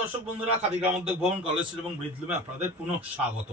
দর্শক বন্ধুরা, খাদি গ্রামোদ্যোগ ভবন কলেজ এবং ব্রিজলুমে আপনাদের পুনঃ স্বাগত।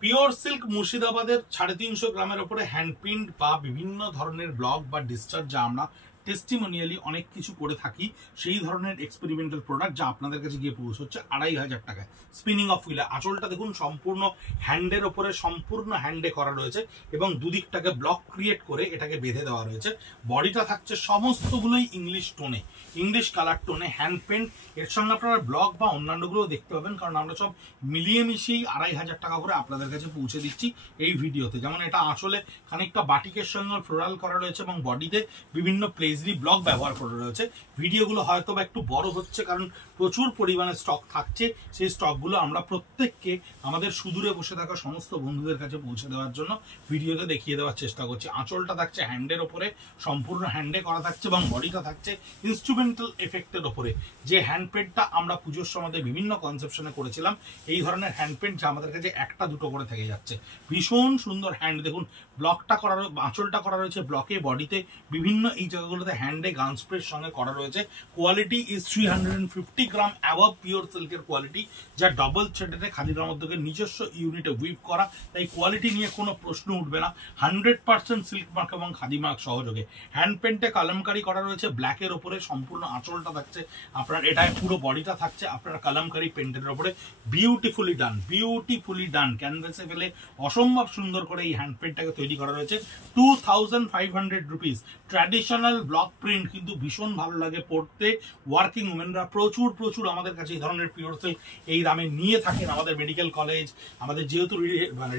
পিওর সিল্ক মুর্শিদাবাদের 350 গ্রামের উপরে হ্যান্ড প্রিন্ট বা বিভিন্ন ধরনের ব্লক বা ডিসচার্জ যা আমরা টেস্টিমোনিয়ালি অনেক কিছু করে থাকি, সেই ধরনের এক্সপেরিমেন্টাল প্রোডাক্ট যা আপনাদের কাছে গিয়ে পৌঁছচ্ছে 2500 টাকায়। স্পিনিং অফ হুইলে আঁচলটা দেখুন সম্পূর্ণ হ্যান্ডের ওপরে, সম্পূর্ণ হ্যান্ডে করা রয়েছে এবং দুদিকটাকে ব্লক ক্রিয়েট করে এটাকে বেঁধে দেওয়া রয়েছে। বডিটা থাকছে সমস্তগুলোই ইংলিশ টোনে, ইংলিশ কালার টোনে হ্যান্ড পেন্ট। এর সঙ্গে আপনারা ব্লক বা অন্যান্যগুলো দেখতে পাবেন, কারণ আমরা সব মিলিয়ে মিশিয়েই 2500 টাকা করে আপনাদের কাছে পৌঁছে দিচ্ছি এই ভিডিওতে। যেমন এটা আঁচলে খানিকটা বাটিকের সঙ্গে ফ্লোরাল করা রয়েছে এবং বডিতে বিভিন্ন প্লেজরি ব্লক ব্যবহার করা রয়েছে। ভিডিওগুলো হয়তো বা একটু বড় হচ্ছে কারণ প্রচুর পরিমাণে স্টক থাকছে। সেই স্টকগুলো আমরা প্রত্যেককে আমাদের সুদূরে বসে থাকা সমস্ত বন্ধুদের কাছে পৌঁছে দেওয়ার জন্য ভিডিওতে দেখিয়ে দেওয়ার চেষ্টা করছি। আঁচলটা থাকছে হ্যান্ডের ওপরে, সম্পূর্ণ হ্যান্ডে করা থাকছে এবং বডিটা থাকছে ইনস্ট্রুমেন্টাল এফেক্টের ওপরে। যে হ্যান্ড পেন্টটা আমরা পুজোর সময় বিভিন্ন কনসেপশনে করেছিলাম, এই ধরনের হ্যান্ড পেন্ট যা আমাদের কাছে একটা দুটো করে থেকে যাচ্ছে। ভীষণ সুন্দর হ্যান্ড দেখুন, ব্লকটা করা, আঁচলটা করা রয়েছে ব্লকে, বডিতে বিভিন্ন এই জায়গাগুলোতে হ্যান্ডে গান স্প্রের সঙ্গে করা রয়েছে। Quality is 350 gram above pure সিল্কের কোয়ালিটি, যা ডবল থ্রেডে খাদি গ্রামোদ্যোগের নিজস্ব ইউনিটে উইভ করা, তাই কোয়ালিটি নিয়ে কোনো প্রশ্ন উঠবে না। 100% সিল্ক মার্ক এবং খাদি মার্ক সহযোগে হ্যান্ড পেন্টে কালামকারি করা রয়েছে ব্ল্যাকের ওপরে। সম্পূর্ণ আঁচলটা থাকছে আপনার, এটায় পুরো বডিটা থাকছে আপনার কালামকারি পেন্টের ওপরে। বিউটিফুলি ডান, বিউটিফুলি ডান, ক্যানভাসে ফেলে অসম্ভব সুন্দর করে এই হ্যান্ড পেন্টটাকে তৈরি করা রয়েছে। 2500 রুপিস। ট্র্যাডিশনাল ব্লক প্রিন্ট কিন্তু ভীষণ ভালো লাগে পড়তে। ওয়ার্কিং উমেনরা প্রচুর আমাদের কাছে এই ধরনের পিওর সিল্ক এই দামে নিয়ে থাকেন। আমাদের মেডিকেল কলেজ, আমাদের যেহেতু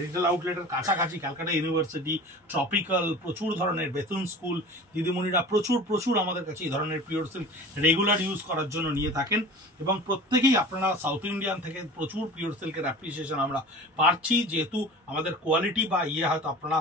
রিটেল আউটলেটের কাছাকাছি ক্যালকাটা ইউনিভার্সিটি, ট্রপিক্যাল, প্রচুর ধরনের বেতন স্কুল দিদিমণিরা প্রচুর আমাদের কাছে এই ধরনের পিওর সিল্ক রেগুলার ইউজ করার জন্য নিয়ে থাকেন এবং প্রত্যেকেই আপনারা সাউথ ইন্ডিয়ান থেকে প্রচুর পিওর সিল্কের অ্যাপ্রিসিয়েশন আমরা পাচ্ছি। যেহেতু আমাদের কোয়ালিটি বা হয়তো আপনারা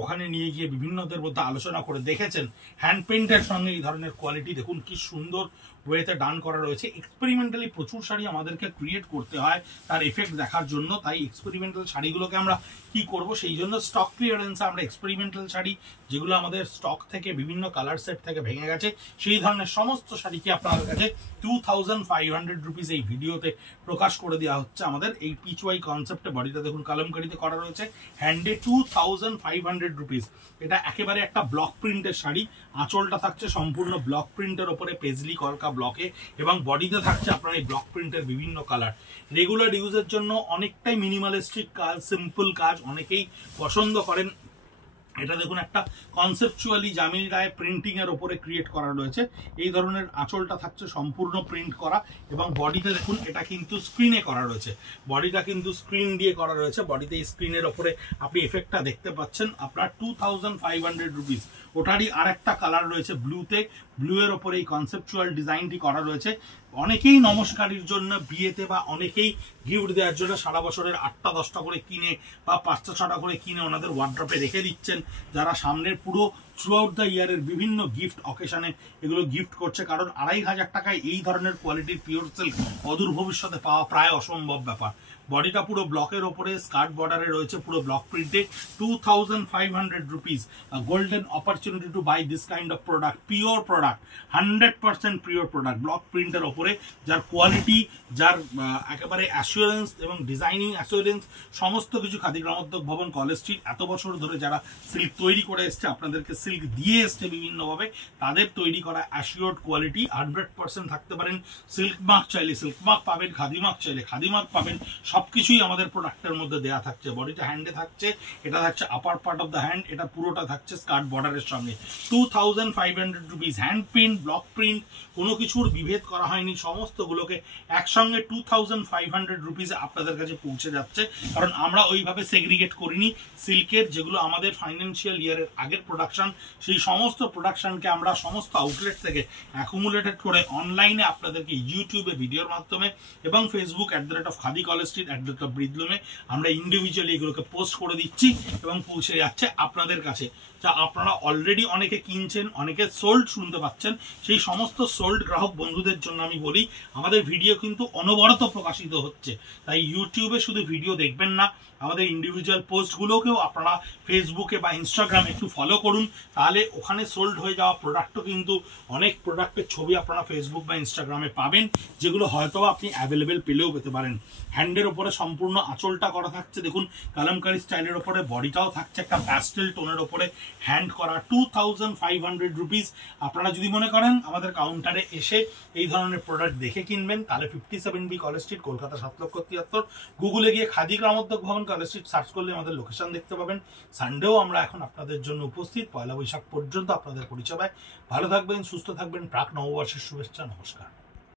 ওখানে নিয়ে গিয়ে বিভিন্নদের মধ্যে আলোচনা করে দেখেছেন, হ্যান্ড পেন্টের সঙ্গে এই ধরনের কোয়ালিটি দেখুন কি সুন্দর ওয়েতে ডান করা রয়েছে। এক্সপেরিমেন্টালি প্রচুর শাড়ি আমাদেরকে ক্রিয়েট করতে হয় তার এফেক্ট দেখার জন্য, তাই এক্সপেরিমেন্টাল শাড়িগুলোকে আমরা কি করব, সেই জন্য স্টক ক্লিয়ারেন্সে আমরা এক্সপেরিমেন্টাল শাড়ি যেগুলো আমাদের স্টক থেকে বিভিন্ন কালার সেট থেকে ভেঙে গেছে, সেই ধরনের সমস্ত শাড়িকে আপনাদের কাছে 2500 রুপিস এই ভিডিওতে প্রকাশ করে দেওয়া হচ্ছে। আমাদের এই পিচওয়াই কনসেপ্টে বডিটা দেখুন কালামকারিতে করা রয়েছে, হ্যান্ডে 2500 রুপিস। এটা একেবারে একটা ব্লক প্রিন্টের শাড়ি। আঁচলটা থাকছে সম্পূর্ণ ব্লক প্রিন্টের ওপরে পেজলি কলকা ব্লকে এবং বডিতে থাকছে আপনার এই ব্লক প্রিন্টের বিভিন্ন কালার। রেগুলার ইউজের জন্য অনেকটাই মিনিমালিস্টিক কাজ, সিম্পল কাজ অনেকেই পছন্দ করেন। এটা দেখুন একটা কনসেপচুয়ালি জামিনী রায় প্রিন্টিং এর উপরে ক্রিয়েট করা রয়েছে। এই ধরনের আঁচলটা থাকছে সম্পূর্ণ প্রিন্ট করা এবং বডিতে দেখুন এটা কিন্তু স্ক্রিনে করা রয়েছে, বডিটা কিন্তু স্ক্রিন দিয়ে করা রয়েছে। বডিতে এই স্ক্রিনের ওপরে আপনি এফেক্টটা দেখতে পাচ্ছেন। আপনার 2500 রুপিস। ওটারই আরেকটা কালার রয়েছে ব্লুতে, ব্লু এর ওপরে এই কনসেপচুয়াল ডিজাইনটি করা রয়েছে। অনেকেই নমস্কারের জন্য, বিয়েতে বা অনেকেই গিফট দেওয়ার জন্য সারা বছরের 8টা 10টা করে কিনে বা 5টা 6টা করে কিনে ওনাদের ওয়ার্ড্রপে রেখে দিচ্ছেন, যারা সামনের পুরো থ্রু আউট দ্য ইয়ারের বিভিন্ন গিফট অকেশনে এগুলো গিফট করছে। কারণ 2500 টাকায় এই ধরনের কোয়ালিটির পিওর সিল্ক অদূর ভবিষ্যতে পাওয়া প্রায় অসম্ভব ব্যাপার। বডিটা পুরো ব্লকের ওপরে, স্কার্ট বর্ডারে রয়েছে পুরো ব্লক প্রিন্টে। 2500 rupees. Golden opportunity to buy this kind of product, pure product, 100% pure product block প্রিন্টের ওপরে, যার কোয়ালিটি, যার একেবারে অ্যাসুরেন্স এবং ডিজাইনিং অ্যাসুরেন্স সমস্ত কিছু খাদি গ্রামোদ্যোগ ভবন কলেজ স্ট্রিট এত বছর ধরে যারা সিল্ক তৈরি করে এসছে, আপনাদেরকে সিল্ক দিয়ে এসছে বিভিন্নভাবে, তাদের তৈরি করা অ্যাসিওর্ড কোয়ালিটি 100% থাকতে পারেন। সিল্ক মার্ক চাইলে সিল্ক মার্ক পাবেন, খাদি মার্ক চাইলে খাদি মার্ক পাবেন। সবকিছুই আমাদের প্রোডাক্টের মধ্যে দেয়া থাকছে। বডিটা হ্যান্ডে থাকছে, এটা থাকছে আপার পার্ট অফ দ্য হ্যান্ড, এটা পুরোটা থাকছে স্কার্ট বর্ডারের সঙ্গে। 2500 rupees. Hand print, block print কোনো কিছুর বিভেদ করা হয়নি, সমস্তগুলোকে একসঙ্গে 2500 রুপিসে আপনাদের কাছে পৌঁছে যাচ্ছে। কারণ আমরা ওইভাবে সেগ্রিগেট করিনি। সিল্কের যেগুলো আমাদের ফাইন্যান্সিয়াল ইয়ারের আগের প্রোডাকশন, সেই সমস্ত প্রোডাকশনকে আমরা সমস্ত আউটলেট থেকে অ্যাকুমুলেটেড করে অনলাইনে আপনাদেরকে ইউটিউবে ভিডিওর মাধ্যমে এবং ফেসবুক @খাদি কলেজ স্ট্রিট @ব্রিজলুমে আমরা ইন্ডিভিজুয়ালি এগুলোকে পোস্ট করে দিচ্ছি এবং পৌঁছে যাচ্ছে আপনাদের কাছে। যা আপনারা অলরেডি অনেকে কিনছেন, অনেকে সোল্ড শুনতে পাচ্ছেন। সেই সমস্ত সোল্ড গ্রাহক বন্ধুদের জন্য আমি বলি, আমাদের ভিডিও কিন্তু অনবরত প্রকাশিত হচ্ছে, তাই ইউটিউবে শুধু ভিডিও দেখবেন না, আমাদের ইন্ডিভিজুয়াল পোস্টগুলোকেও আপনারা ফেসবুকে বা ইনস্টাগ্রামে একটু ফলো করুন। তাহলে ওখানে সোল্ড হয়ে যাওয়া প্রোডাক্টও কিন্তু অনেক প্রোডাক্টের ছবি আপনারা ফেসবুক বা ইনস্টাগ্রামে পাবেন, যেগুলো হয়তো আপনি অ্যাভেলেবেল পেলেও পেতে পারেন। হ্যান্ডের ওপরে সম্পূর্ণ আঁচলটা করা থাকছে, দেখুন কালামকারী স্টাইলের ওপরে বডিটাও থাকছে একটা প্যাস্টেল টোনের ওপরে হ্যান্ড করা। 2500 রুপিস। আপনারা যদি মনে করেন আমাদের কাউন্টারে এসে এই ধরনের প্রোডাক্ট দেখে কিনবেন, তাহলে 57B কলেজ স্ট্রিট, কলকাতা 7,73,000। গুগলে গিয়ে খাদি গ্রামোদ্যোগ ভবন কলেজ স্ট্রিট সার্চ করলে আমাদের লোকেশন দেখতে পাবেন। সানডেও আমরা এখন আপনাদের জন্য উপস্থিত, পয়লা বৈশাখ পর্যন্ত আপনাদের পরিচয়। ভালো থাকবেন, সুস্থ থাকবেন, প্রাক নববর্ষের শুভেচ্ছা, নমস্কার।